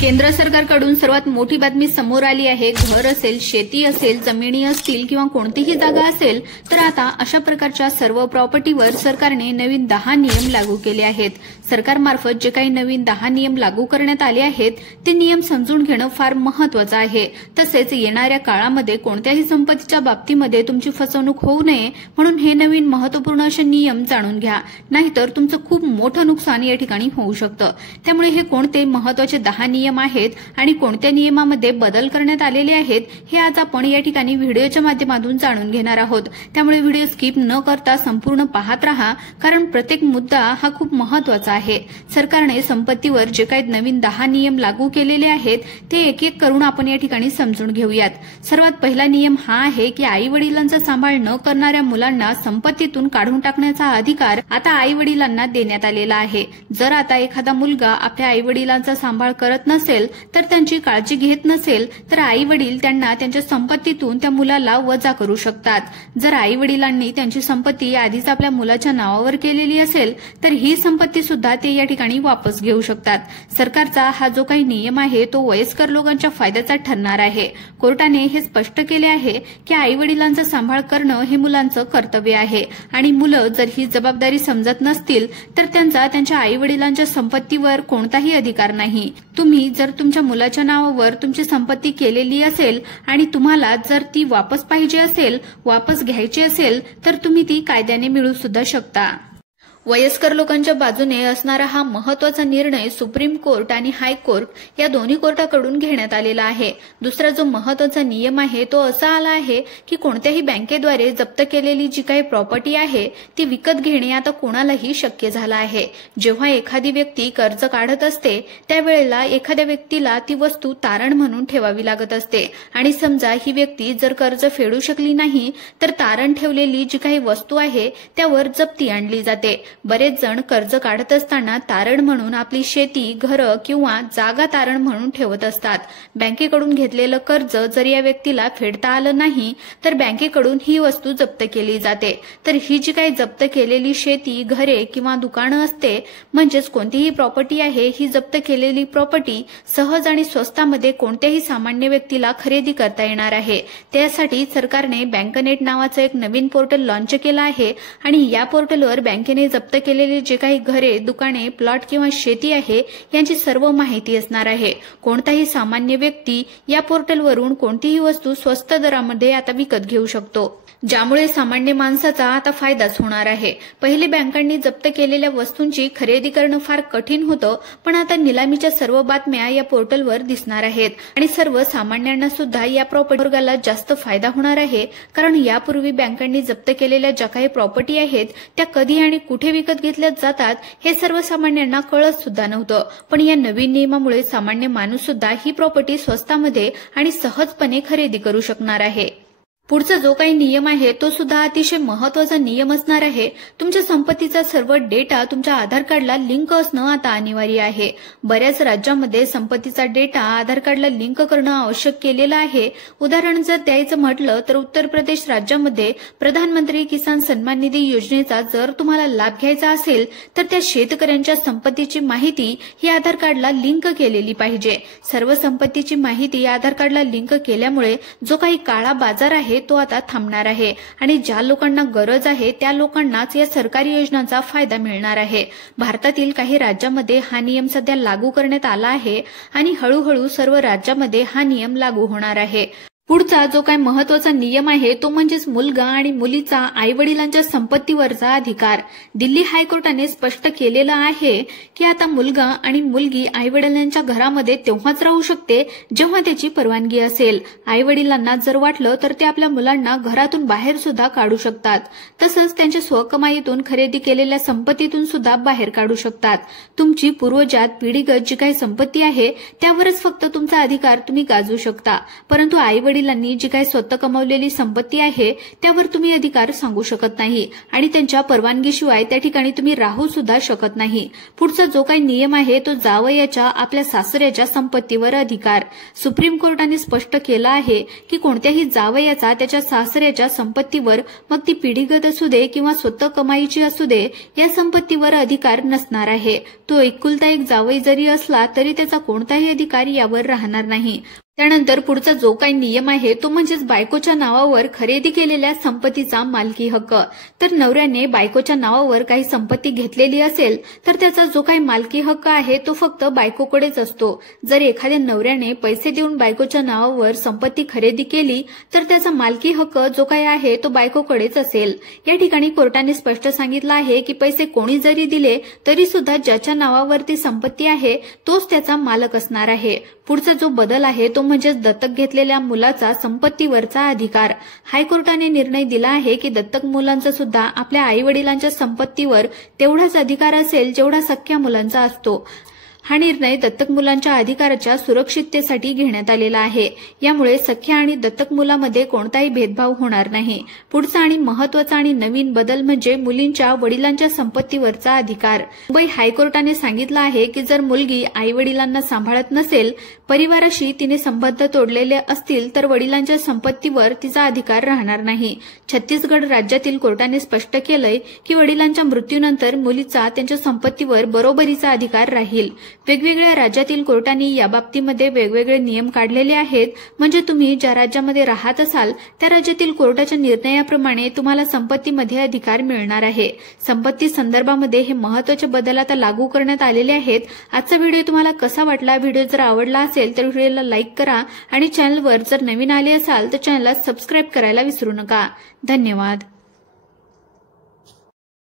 केंद्र सरकारकडून सर्वात मोठी बातमी समोर आली आहे। घर असेल, शेती असेल, जमिनी असतील किंवा कोणतीही जागा असेल तर आता अशा प्रकारच्या सर्व प्रॉपर्टीवर सरकारने नवीन 10 नियम लागू केले आहेत। सरकारमार्फत जे काही नवीन 10 नियम लागू करण्यात आले आहेत ते नियम समजून घेणं फार महत्त्वाचं आहे। तसेच येणाऱ्या काळामध्ये कोणत्याही संपत्तीच्या बाबतीमध्ये तुमची फसवणूक होऊ नये म्हणून हे नवीन महत्त्वपूर्ण असे नियम जाणून घ्या, नाहीतर तुमचं खूप मोठं नुकसान या ठिकाणी होऊ शकतं। त्यामुळे हे कोणते महत्त्वाचे 10 नियम आहेत आणि कोणत्या नियमामध्ये बदल करण्यात आलेले आहेत हे आज आपण या ठिकाणी व्हिडिओच्या माध्यमातून जाणून घेणार आहोत। त्यामुळे व्हिडिओ स्किप न करता संपूर्ण पाहत रहा, कारण प्रत्येक मुद्दा हा खूप महत्त्वाचा आहे। सरकारने संपत्तीवर जे काही नवीन 10 नियम लागू केलेले आहेत ते एक एक करून आपण या ठिकाणी समजून घेऊयात। सर्वात पहिला नियम हा आहे की आई वडिलांचा सांभाळ न करणाऱ्या मुलांना संपत्तीतून काढून टाकण्याचा अधिकार आता आई वडिलांना देण्यात आलेला आहे। जर आता एखादा मुलगा आपल्या आई वडिलांचा सांभाळ करत नसेल तर त्यांची काळजी घेत नसेल तर आई वडील त्यांना त्यांच्या संपत्तीतून त्या मुलाला वजा करू शकतात। जर आई वडिलांनी त्यांची संपत्ती आधीच आपल्या मुलाच्या नावावर केलेली असेल तर ही संपत्ती सुद्धा ते या ठिकाणी वापस घेऊ शकतात। सरकारचा हा जो काही नियम आहे तो वयस्कर लोकांच्या फायद्याचा ठरणार आहे। कोर्टाने हे स्पष्ट केले आहे की आई वडिलांचा सांभाळ करणं हे मुलांचं कर्तव्य आहे आणि मुलं जर ही जबाबदारी समजत नसतील तर त्यांचा त्यांच्या आई वडिलांच्या संपत्तीवर कोणताही अधिकार नाही। तुम्ही जर तुमच्या मुलाच्या नावावर तुमची संपत्ती केलेली असेल आणि तुम्हाला जर ती वापस पाहिजे असेल, वापस घ्यायची असेल तर तुम्ही ती कायद्याने मिळवू सुद्धा शकता। वयस्कर लोकांच्या बाजूने असणारा हा महत्त्वाचा निर्णय सुप्रीम कोर्ट आणि हायकोर्ट या दोन्ही कोर्टाकडून घेण्यात आलेला आहे। दुसरा जो महत्त्वाचा नियम आहे तो असा आला आहे की कोणत्याही बँकेद्वारे जप्त केलेली जी काही प्रॉपर्टी आहे ती विकत घेणे आता कोणालाही शक्य झालं आहे। जेव्हा एखादी व्यक्ती कर्ज काढत असते त्यावेळेला एखाद्या व्यक्तीला ती वस्तू तारण म्हणून ठेवावी लागत असते आणि समजा ही व्यक्ती जर कर्ज फेडू शकली नाही तर तारण ठेवलेली जी काही वस्तू आहे त्यावर जप्ती आणली जाते। बरेच जण कर्ज काढत असताना तारण म्हणून आपली शेती, घरं किंवा जागा तारण म्हणून ठेवत असतात। बँकेकडून घेतलेलं कर्ज जर या व्यक्तीला फेडता आलं नाही तर बँकेकडून ही वस्तू जप्त केली जाते। तर ही जी काही जप्त केलेली शेती, घरे किंवा दुकानं असते म्हणजेच कोणतीही प्रॉपर्टी आहे ही जप्त केलेली प्रॉपर्टी सहज आणि स्वस्तामध्ये कोणत्याही सामान्य व्यक्तीला खरेदी करता येणार आहे। त्यासाठी सरकारने बँकनेट नावाचं एक नवीन पोर्टल लॉन्च केलं आहे आणि या पोर्टलवर बँकेने जप्त केलेले जे काही घरे, दुकाने, प्लॉट किंवा शेती आहे यांची सर्व माहिती असणार आहे। कोणताही सामान्य व्यक्ती या पोर्टलवरून कोणतीही वस्तू स्वस्त दरामध्ये आता विकत घेऊ शकतो, ज्यामुळे सामान्य माणसाचा आता फायदाच होणार आहे। पहिले बँकांनी जप्त केलेल्या वस्तूंची खरेदी करणं फार कठीण होतं, पण आता निलामीच्या सर्व बातम्या या पोर्टलवर दिसणार आहेत आणि सर्व सामान्यांना सुद्धा या प्रॉपर्टी वर्गाला जास्त फायदा होणार आहे। कारण यापूर्वी बँकांनी जप्त केलेल्या ज्या काही प्रॉपर्टी आहेत त्या कधी आणि कुठे विकत घेतल्या जातात हे सर्वसामान्यांना कळत सुद्धा नव्हतं, पण या नवीन नियमामुळे सामान्य माणूस सुद्धा ही प्रॉपर्टी स्वस्तामध्ये आणि सहजपणे खरेदी करू शकणार आहे। पुढचा जो काही नियम आहे तो सुद्धा अतिशय महत्त्वाचा नियम असणार आहे। तुमच्या संपत्तीचा सर्व डेटा तुमच्या आधार कार्डला लिंक असणं आता अनिवार्य आहे। बऱ्याच राज्यांमध्ये संपत्तीचा डेटा आधार कार्डला लिंक करणं आवश्यक केलेलं आहे। उदाहरण जर द्यायचं म्हटलं तर उत्तर प्रदेश राज्यामध्ये प्रधानमंत्री किसान सन्मान निधी योजनेचा जर तुम्हाला लाभ घ्यायचा असेल तर त्या शेतकऱ्यांच्या संपत्तीची माहिती ही आधार कार्डला लिंक केलेली पाहिजे। सर्व संपत्तीची माहिती आधार कार्डला लिंक केल्यामुळे जो काही काळा बाजार आहे तो आता थांबणार आहे आणि ज्या लोकांना गरज आहे त्या लोकांनाच या सरकारी योजनांचा फायदा मिळणार आहे। भारतातील काही राज्यांमध्ये हा नियम सध्या लागू करण्यात आला आहे आणि हळूहळू सर्व राज्यांमध्ये हा नियम लागू होणार आहे। पुढचा जो काय महत्त्वाचा नियम आहे तो म्हणजेच मुलगा आणि मुलीचा आई वडिलांच्या संपत्तीवरचा अधिकार। दिल्ली हायकोर्टाने स्पष्ट केलेलं आहे की आता मुलगा आणि मुलगी आई वडिलांच्या घरामध्ये तेव्हाच राहू शकते जेव्हा त्याची परवानगी असेल। आई वडिलांना जर वाटलं तर ते आपल्या मुलांना घरातून बाहेर सुद्धा काढू शकतात, तसंच त्यांच्या स्वकमाईतून खरेदी केलेल्या संपत्तीतून सुद्धा बाहेर काढू शकतात। तुमची पूर्वजात पिढीगत जी काही संपत्ती आहे त्यावरच फक्त तुमचा अधिकार तुम्ही गाजवू शकता, परंतु आई आईवडिलांनी जी काही स्वतः कमावलेली संपत्ती आहे त्यावर तुम्ही अधिकार सांगू शकत नाही आणि त्यांच्या परवानगीशिवाय त्या ठिकाणी तुम्ही राहू सुद्धा शकत नाही। पुढचा जो काही नियम आहे तो जावयाच्या आपल्या सासऱ्याच्या संपत्तीवर अधिकार। सुप्रीम कोर्टाने स्पष्ट केलं आहे की कोणत्याही जावयाचा त्याच्या सासऱ्याच्या संपत्तीवर, मग ती पिढीगत असू दे किंवा स्वतः कमाईची असू दे, या संपत्तीवर अधिकार नसणार आहे। तो एकुलता एक जावई जरी असला तरी त्याचा कोणताही अधिकार यावर राहणार नाही। त्यानंतर पुढचा जो काही नियम आहे तो म्हणजेच बायकोच्या नावावर खरेदी केलेल्या संपत्तीचा मालकी हक्क। तर नवऱ्याने बायकोच्या नावावर काही संपत्ती घेतलेली असेल तर त्याचा जो काही मालकी हक्क आहे तो फक्त बायकोकडेच असतो। जर एखाद्या नवऱ्याने पैसे देऊन बायकोच्या नावावर संपत्ती खरेदी केली तर त्याचा मालकी हक्क जो काही आहे तो बायकोकडेच असेल। या ठिकाणी कोर्टाने स्पष्ट सांगितलं आहे की पैसे कोणी जरी दिले तरी सुद्धा ज्याच्या नावावरती संपत्ती आहे तोच त्याचा मालक असणार आहे। पुढचा जो बदल आहे तो म्हणजेच दत्तक घेतलेल्या मुलाचा संपत्तीवरचा अधिकार। हायकोर्टाने निर्णय दिला आहे की दत्तक मुलांचा सुद्धा आपल्या आईवडिलांच्या संपत्तीवर तेवढाच अधिकार असेल जेवढा सख्ख्या मुलांचा असतो। हा निर्णय दत्तक मुलांच्या अधिकाराच्या सुरक्षिततेसाठी घेण्यात आलेला आहे। यामुळे सख्ख्या आणि दत्तक मुलामध्ये कोणताही भेदभाव होणार नाही। पुढचा आणि महत्त्वाचा आणि नवीन बदल म्हणजे मुलींच्या वडिलांच्या संपत्तीवरचा अधिकार। मुंबई हायकोर्टाने सांगितलं आहे की जर मुलगी आईवडिलांना सांभाळत नसेल, परिवाराशी तिने संबंध तोडलेले असतील तर वडिलांच्या संपत्तीवर तिचा अधिकार राहणार नाही। छत्तीसगड राज्यातील कोर्टाने स्पष्ट केलंय की वडिलांच्या मृत्यूनंतर मुलीचा त्यांच्या संपत्तीवर बरोबरीचा अधिकार राहील। वेगवेगळ्या राज्यातील कोर्टांनी या बाबतीमध्ये वेगवेगळे नियम काढलेले आहेत, म्हणजे तुम्ही ज्या राज्यामध्ये राहत असाल त्या राज्यातील कोर्टाच्या निर्णयाप्रमाणे तुम्हाला संपत्तीमध्ये अधिकार मिळणार आहे। संपत्ती संदर्भामध्ये हे महत्त्वाचे बदल आता लागू करण्यात आलेले आहेत। आजचा व्हिडिओ तुम्हाला कसा वाटला? व्हिडिओ जर आवडला असेल तर व्हिडिओला लाईक करा आणि चॅनलवर जर नवीन आले असाल तर चॅनलला सबस्क्राईब करायला विसरू नका। धन्यवाद।